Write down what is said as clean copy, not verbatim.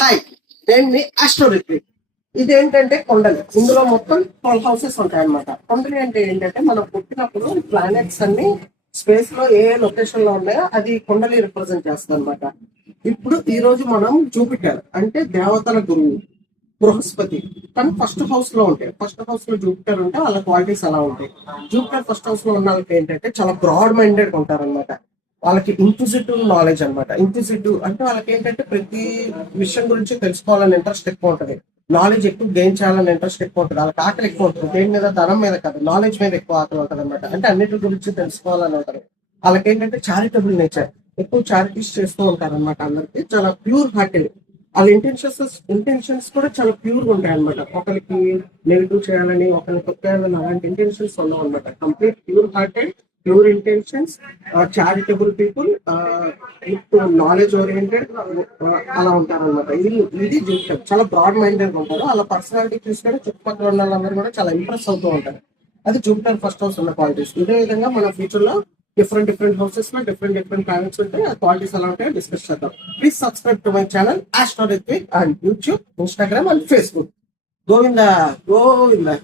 Hi, నేను మీ ఆస్ట్రోరిక్. ఇదేంటంటే కొండలు. ఇందులో మొత్తం 12 హౌసెస్ ఉంటాయి అనమాట. కొండలు అంటే ఏంటంటే మనం పుట్టినప్పుడు ప్లానెట్స్ అన్ని స్పేస్ లో ఏ లొకేషన్ లో ఉన్నాయో అది కొండలి రిప్రజెంట్ చేస్తుంది అనమాట. ఇప్పుడు ఈ రోజు మనం జూపిటర్ అంటే దేవతల గురువు బృహస్పతి కానీ ఫస్ట్ హౌస్ లో ఉంటాయి. ఫస్ట్ హౌస్ లో జూపిటర్ ఉంటే వాళ్ళ క్వాలిటీస్ అలా ఉంటాయి. జూపిటర్ ఫస్ట్ హౌస్ లో ఉన్న వాళ్ళకి ఏంటంటే చాలా బ్రాడ్ మైండెడ్ ఉంటారు అనమాట. వాళ్ళకి ఇంక్విజిటివ్ నాలెడ్జ్ అనమాట. ఇంక్విజిటివ్ అంటే వాళ్ళకి ఏంటంటే ప్రతి విషయం గురించి తెలుసుకోవాలని ఇంట్రెస్ట్ ఎక్కువ ఉంటుంది. నాలెడ్జ్ ఎక్కువ గెయిన్ చేయాలని ఇంట్రెస్ట్ ఎక్కువ ఉంటుంది. వాళ్ళకి ఆకలి ఎక్కువ ఉంటుంది. దేని మీద, ధనం మీద కాదు, నాలెడ్జ్ మీద ఎక్కువ ఆకలి ఉంటుంది అనమాట. అంటే అన్నిటి గురించి తెలుసుకోవాలని ఉంటుంది. వాళ్ళకి ఏంటంటే చారిటబుల్ నేచర్, ఎక్కువ చారిటీస్ చేస్తూ ఉంటారు అనమాట. అందరికి చాలా ప్యూర్ హార్టెడ్. వాళ్ళ ఇంటెన్షన్స్ కూడా చాలా ప్యూర్ గా ఉంటాయి అనమాట. ఒకరికి నెగిటివ్ చేయాలని, ఒకరిని తొక్కేయాలని అలాంటి ఇంటెన్షన్స్ ఉండవు అనమాట. Complete pure hearted, pure intentions, charitable people, knowledge oriented, అలా ఉంటారు అనమాట. ఇది జీవితం. చాలా బ్రాడ్ మైండెడ్ ఉంటారు. వాళ్ళ పర్సనాలిటీ చూసుకొని చుట్టుపక్కల ఉన్న వాళ్ళందరూ కూడా చాలా ఇంప్రెస్ అవుతూ ఉంటారు. అది జూపిటర్ ఫస్ట్ హౌస్ ఉన్న క్వాలిటీస్. ఇదే విధంగా మన ఫ్యూచర్ లో డిఫరెంట్ హౌసెస్ లో డిఫరెంట్ ప్లానెట్స్ ఉంటాయి. ఆ క్వాలిటీస్ ఎలా ఉంటాయో డిస్కస్ చేద్దాం. Please subscribe to my channel astro Ritvik and YouTube, Instagram and Facebook. Govinda Govinda.